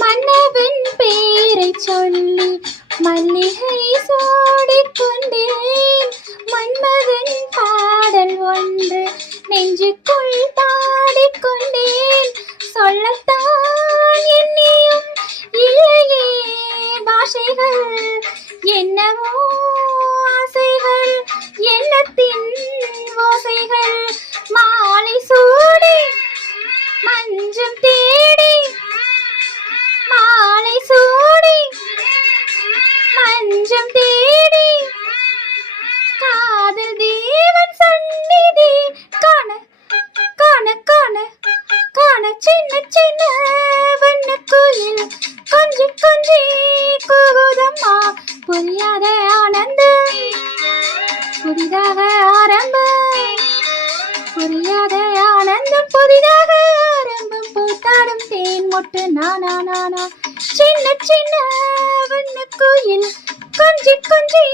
மன்னவன் பேரை சொல்லி மல்லிகை சூடிக்கொண்டேன். மன்மதன் பாடல் ஒன்று நெஞ்சுக்குள் பாடிக்கொண்டேன். சொல்லத்தான் எண்ணியும் இல்லையே பாஷைகள், என்னவோ ஆசைகள், எண்ணத்தின் ஓசைகள். மாலை சூடி மஞ்சம் தேடி, மாலை சூடி மஞ்சம் தேடி, காதல் தேவன் சந்நிதி காண காண காண காண. சின்ன சின்ன வண்ண கோயில் கொஞ்சி கொஞ்சி கூவுதம்மா. புரியாத ஆனந்தம் புதிதாக ஆரம்பம், புரியாத ஆனந்தம் புதிதாக ஆரம்பம். பூத்தாடும் தேன் மொட்டு நானா நானா. சின்ன சின்ன வண்ண கோயில் கொஞ்சி கொஞ்சி